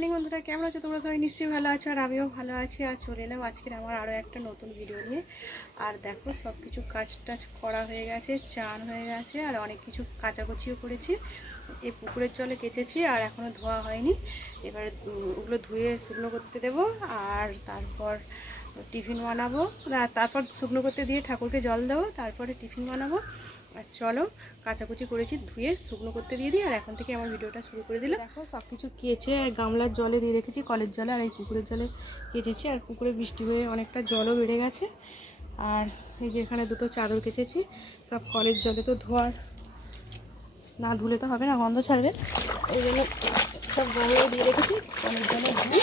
Morning বন্ধুরা, কেমন আছো তোমরা? সবাই নিশ্চয়ই ভালো আছো, আর আমিও ভালো আছি। আর চলে এলাম আজকের আমার আরও একটা নতুন ভিডিও নিয়ে। আর দেখো, সব কিছু কাজ টাজ করা হয়ে গেছে, চান হয়ে গেছে, আর অনেক কিছু কাচাকুচিও করেছি। এই পুকুরের জলে কেচেছি আর এখনও ধোয়া হয়নি। এবার ওগুলো ধুয়ে শুকনো করতে দেবো, আর তারপর টিফিন বানাবো। তারপর শুকনো করতে দিয়ে ঠাকুরকে জল দেবো, তারপরে টিফিন বানাবো। আর চলো, কাচাকুচি করেছি, ধুয়ে শুকনো করতে দিয়ে দিই। আর এখন থেকে আমার ভিডিওটা শুরু করে দিলাম। দেখো, সব কিছু কেচে গামলার জলে দিয়ে রেখেছি, কলের জলে, আর এই পুকুরের জলে কেচেছি। আর পুকুরে বৃষ্টি হয়ে অনেকটা জলও বেড়ে গেছে। আর এই যে এখানে দুটো চাদর কেচেছি, সব কলের জলে তো ধোয়ার, না ধুলে তো হবে না, গন্ধ ছাড়বে। এই জন্য সব গামলায় দিয়ে রেখেছি, কলের জলে ধুয়ে।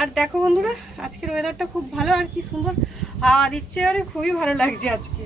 আর দেখো বন্ধুরা, আজকের ওয়েদারটা খুব ভালো, আর কি সুন্দর হাওয়া দিচ্ছে, আর খুবই ভালো লাগছে আজকে।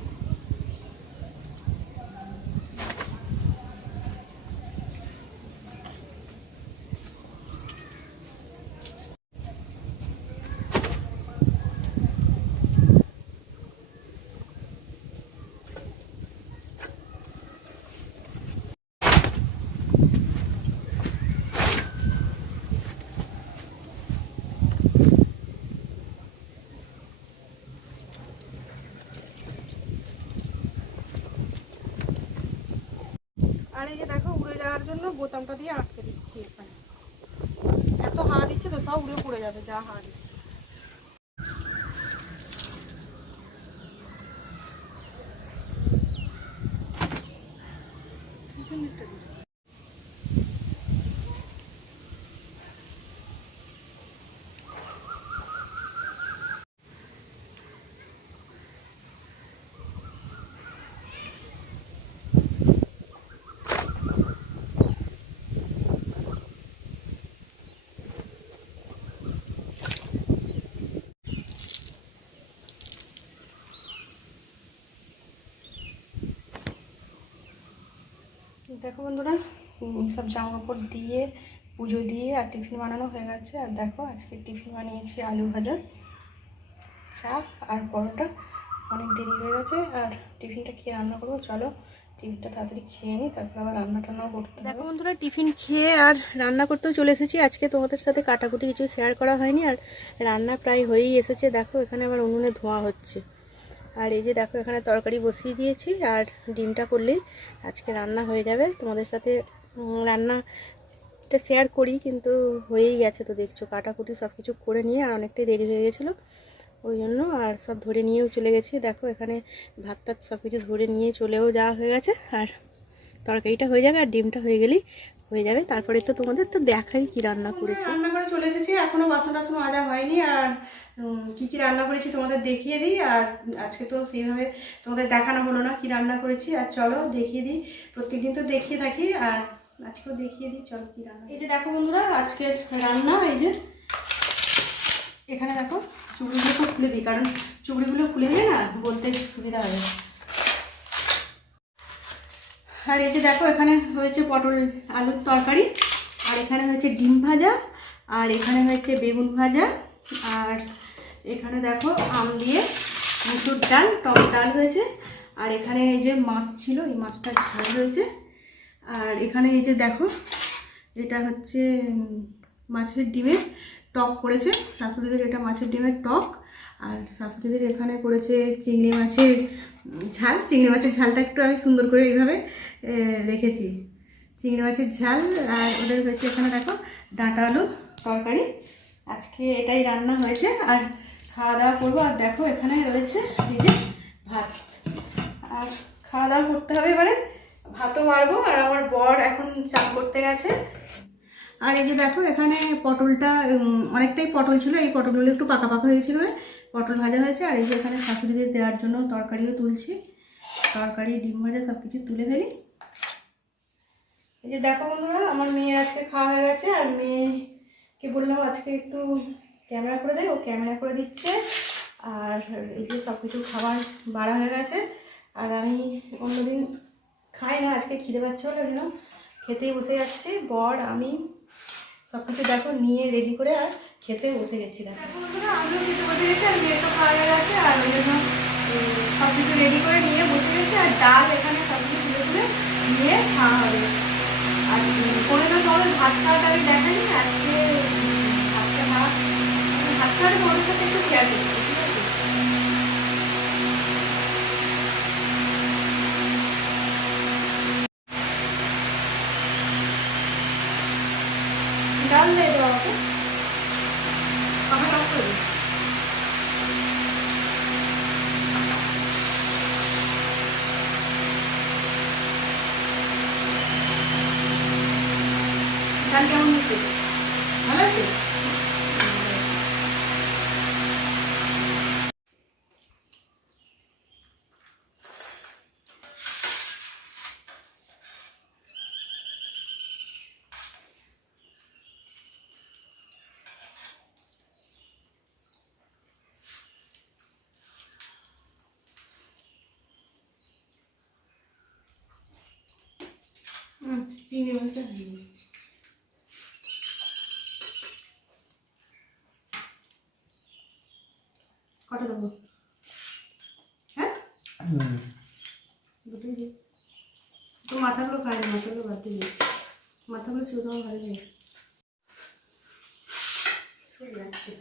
আর এই যে দেখো, উড়ে যাওয়ার জন্য বোতামটা দিয়ে আটকে দিচ্ছি। এখানে এত হাওয়া দিচ্ছে তো, সব উড়ে পড়ে যাবে যা হাওয়া দিচ্ছে। পিছনেরটা দিচ্ছি। দেখো বন্ধুরা, সব জামা কাপড় দিয়ে পুজো দিয়ে আর টিফিন বানানো হয়ে গেছে। আর দেখো, আজকে টিফিন বানিয়েছি আলু ভাজা, চা আর পরোটা। অনেক দেরি হয়ে গেছে, আর টিফিনটা খেয়ে রান্না করবো। চলো টিফিনটা তাড়াতাড়ি খেয়ে নিই, তারপর আবার রান্না টান্নাও করতে হবে। দেখো বন্ধুরা, টিফিন খেয়ে আর রান্না করতেও চলে এসেছি। আজকে তোমাদের সাথে কাটাকুটি কিছু শেয়ার করা হয়নি, আর রান্না প্রায় হয়েই এসেছে। দেখো, এখানে আবার উনুনে ধোঁয়া হচ্ছে। আর এই যে দেখো, এখানে তরকারি বসিয়ে দিয়েছি, আর ডিমটা করলেই আজকে রান্না হয়ে যাবে। তোমাদের সাথে রান্না এটা শেয়ার করি, কিন্তু হয়েই গেছে তো দেখছো, কাটাকুটি সব কিছু করে নিয়ে আর অনেকটাই দেরি হয়ে গেছিলো ওই জন্য, আর সব ধরে নিয়েও চলে গেছি। দেখো এখানে ভাত টাত সব কিছু ধরে নিয়ে চলেও যাওয়া হয়ে গেছে, আর তরকারিটা হয়ে যাবে আর ডিমটা হয়ে গেলেই হয়ে যাবে। তারপরে তো তোমাদের তো দেখাই কি রান্না করেছি। রান্না করে চলে এসেছি, এখনো বাসন টাসন মাজা হয়নি, আর কি কি রান্না করেছি তোমাদের দেখিয়ে দিই। আর আজকে তো সেইভাবে তোমাদের দেখানো হলো না কি রান্না করেছি, আর চলো দেখিয়ে দিই। প্রত্যেকদিন তো দেখিয়ে থাকি, আর আজকেও দেখিয়ে দিই চলো কি রান্না। এই যে দেখো বন্ধুরা আজকের রান্না, এই যে এখানে দেখো চুবড়িগুলো সব খুলে দিই, কারণ চুবড়িগুলো খুলে দিলে না বলতে সুবিধা হবে। আর এই যে দেখো এখানে হয়েছে পটল আলুর তরকারি, আর এখানে হয়েছে ডিম ভাজা, আর এখানে হয়েছে বেগুন ভাজা, আর এখানে দেখো আম দিয়ে মুসুর ডাল, টক ডাল হয়েছে, আর এখানে এই যে মাছ ছিল, এই মাছটার ঝাল হয়েছে, আর এখানে এই যে দেখো এটা হচ্ছে মাছের ডিমের টক করেছে শাশুড়িদের, এটা মাছের ডিমের টক, আর শাশুড়িদের এখানে করেছে চিংড়ি মাছের ঝাল। চিংড়ি মাছের ঝালটা একটু আমি সুন্দর করে এইভাবে রেখেছি, চিংড়ি মাছের ঝাল। আর ওদের হয়েছে এখানে দেখো ডাঁটা আলু তরকারি। আজকে এটাই রান্না হয়েছে, আর খাওয়া দাওয়া করবো। আর দেখো এখানে রয়েছে এই যে ভাত, আর খাওয়া দাওয়া করতে হবে এবারে, ভাতও মারবো। আর আমার বর এখন চান করতে গেছে। আর এই যে দেখো এখানে পটলটা অনেকটাই পটল ছিল, এই পটলগুলো একটু পাকা পাকা হয়েছিল, পটল ভাজা হয়েছে। আর এই যে এখানে শাশুড়িদের দেওয়ার জন্য তরকারিও তুলছি, তরকারি ডিম ভাজা সব কিছু তুলে ফেলি। এই যে দেখো বন্ধুরা আমার মেয়ের আজকে খাওয়া হয়ে গেছে, আর মেয়েকে বললাম আজকে একটু ক্যামেরা করে দেয়, ও ক্যামেরা করে দিচ্ছে। আর এই যে সব কিছু খাবার বাড়া হয়ে গেছে, আর আমি অন্যদিন খাই না, আজকে খিদে পাচ্ছে বলে ওই জন্য খেতেই বসে যাচ্ছি। বর আমি সব কিছু দেখো নিয়ে রেডি করে আর খেতে বসে গেছি। দেখো বন্ধুরা আমিও খেতে বসে গেছি, আর মেয়ে তো খাওয়া হয়ে গেছে, আর ওই জন্য সব কিছু রেডি করে নিয়ে বসে গেছি। আর ডাল এখানে সব কিছু তুলে তুলে নিয়ে খাওয়া হবে। আর কোনো তো তোমাদের ভাত খাওয়াটা আমি দেখাইনি, আজকে ভাত খাওয়াটা তোমাদের সাথে একটু শেয়ার করছি, ঠিক আছে? ডাল দিয়ে দেবো আমাকে, পাখা করে দিই। ডাল কেমন হচ্ছে? ভালো আছে? চিংড়ি মাছটা দিয়ে কটা দেবো? হ্যাঁ দুটোই দিই, তো মাথাগুলো খায় না, মাথাগুলো বাদ দিয়ে, মাথাগুলো ছিল তোমার ভালো লাগে সরে যাচ্ছে।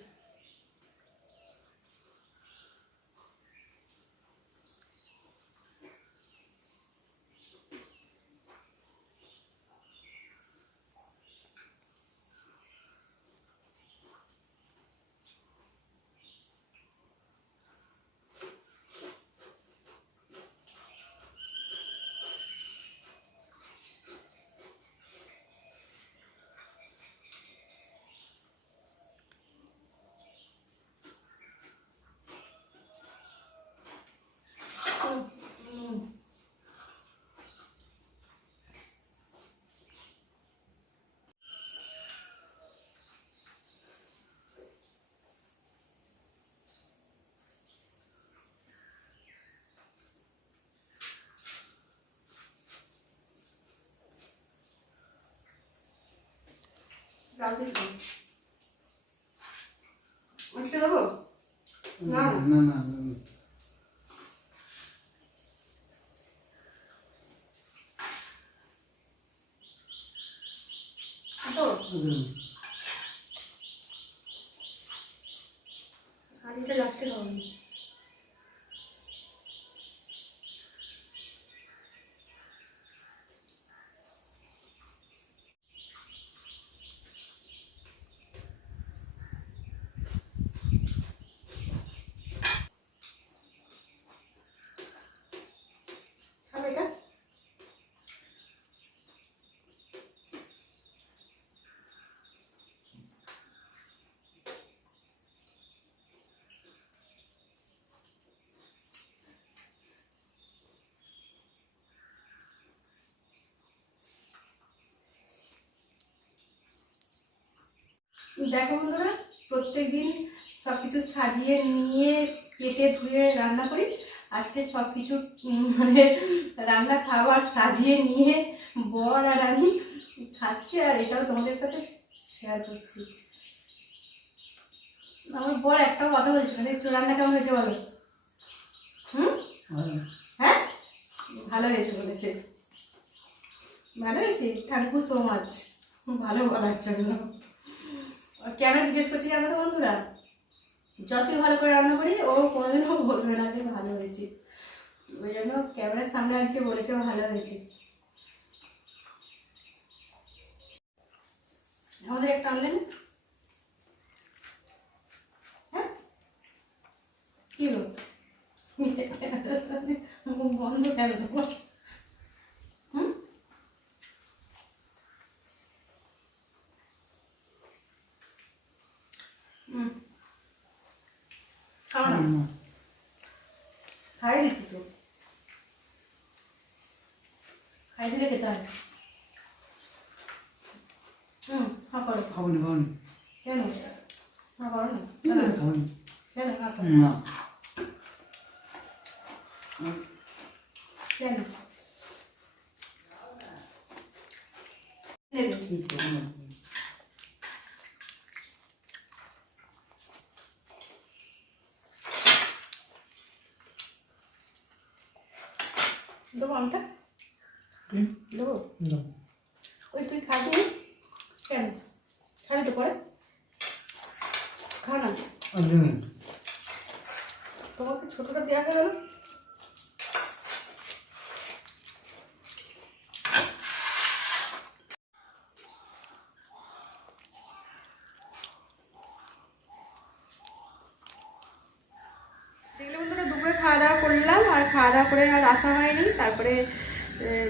ডাল দিয়ে অনেকটা দেবো না না না কারিটা লাস্টে খাওয়াবো। দেখো বন্ধুরা, প্রত্যেক দিন সব কিছু সাজিয়ে নিয়ে কেটে ধুয়ে রান্না করি। আজকে সব কিছু মানে রান্না খাবার সাজিয়ে নিয়ে বর আর আমি খাচ্ছি, আর এটাও তোমাদের সাথে শেয়ার করছি। আমার বর একটাও কথা বলছিল না। দেখছো রান্না কেমন হয়েছে বলো? হ্যাঁ, ভালো হয়েছে বলেছে। ভালো হয়েছে, থ্যাংক ইউ সো মাচ ভালো বলার জন্য। কেন জিজ্ঞেস করছি জানো তো বন্ধুরা, যতই ভালো করে রান্না করি ও কোনোদিনও বলবে না যে ভালো হয়েছে, ওই জন্য ক্যামেরার সামনে আজকে বলেছে ভালো হয়েছে। আমাদের একটা আনলেন, হ্যাঁ কি হলো মুখ বন্ধ কেন? হুম, খাই দিচ্ছি তো, খাই দিলে খেতে হবে। হ্যাঁ করো। খাবনি খাবনি কেন? হ্যাঁ করো না। খাবনি কেন? না কেন? দেবো আমটা? দেবো? ওই তুই খাবি কেন? খাবি তো করে খা না। তোমাকে ছোটটা দেওয়া হয়ে গেল। দেখলে বন্ধুরা, দুপুরে খাওয়া দাওয়া করলাম, আর খাওয়া দাওয়া করে আর আসা হয়নি। তারপরে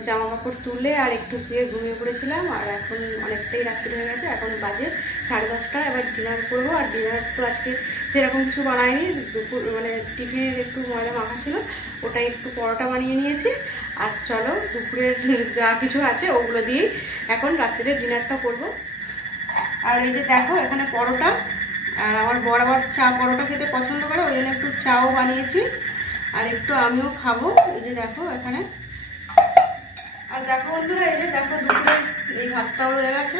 জামা কাপড় তুলে আর একটু শুয়ে ঘুমিয়ে পড়েছিলাম। আর এখন অনেকটাই রাত্রি হয়ে গেছে, এখন বাজে 10:30। এবার ডিনার করবো। আর ডিনার তো আজকে সেরকম কিছু বানাইনি। দুপুর মানে টিফিনের একটু ময়দা মাখা ছিল, ওটাই একটু পরোটা বানিয়ে নিয়েছি। আর চলো দুপুরের যা কিছু আছে ওগুলো দিয়েই এখন রাত্রিরে ডিনারটা করবো। আর এই যে দেখো এখানে পরোটা, আর আমার বর আবার চা পরোটা খেতে পছন্দ করে, ওই জন্য একটু চাও বানিয়েছি, আর একটু আমিও খাবো। এই যে দেখো এখানে। আর দেখো বন্ধুরা, এই যে দেখো দুপুরে এই ভাতটাও রয়ে গেছে,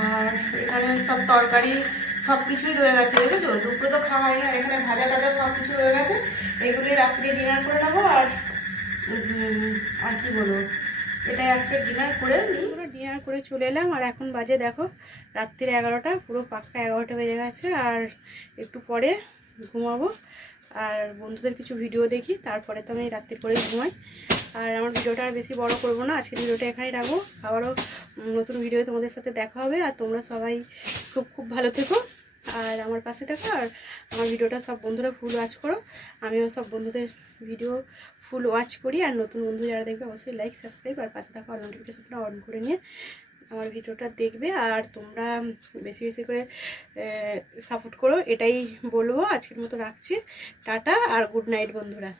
আর এখানে সব তরকারি সব কিছুই রয়ে গেছে। দেখেছো, দুপুরে তো খাওয়া হয়নি, আর এখানে ভাজা টাজা সব কিছু রয়ে গেছে। এগুলি রাত্রে ডিনার করে নেবো। আর কি বলবো, এটাই আজকে ডিনার করে নিই। ডিনার করে চলে এলাম, আর এখন বাজে দেখো রাত্রির 11টা, পুরো পাক্কা 11টা বেজে গেছে। আর একটু পরে ঘুমাবো, আর বন্ধুদের কিছু ভিডিও দেখি, তারপরে তো আমি রাত্রি করেই ঘুমাই। আর আমার ভিডিওটা আর বেশি বড় করবো না, আজকের ভিডিওটা এখানেই রাখবো। আবারও নতুন ভিডিও তোমাদের সাথে দেখা হবে। আর তোমরা সবাই খুব খুব ভালো থেকো, আর আমার পাশে থাকো। আর আমার ভিডিওটা সব বন্ধুরা ফুল ওয়াচ করো, আমিও সব বন্ধুদের ভিডিও ফুল ওয়াচ করি। আর নতুন বন্ধু যারা দেখবে অবশ্যই লাইক, সাবস্ক্রাইব আর পাশে থাকা আর নোটিফিকেশনটা অন করে নিয়ে আমার ভিডিওটা দেখবে। আর তোমরা বেশি বেশি করে সাপোর্ট করো, এটাই বলবো। আজকের মতো রাখছি, টাটা আর গুড নাইট বন্ধুরা।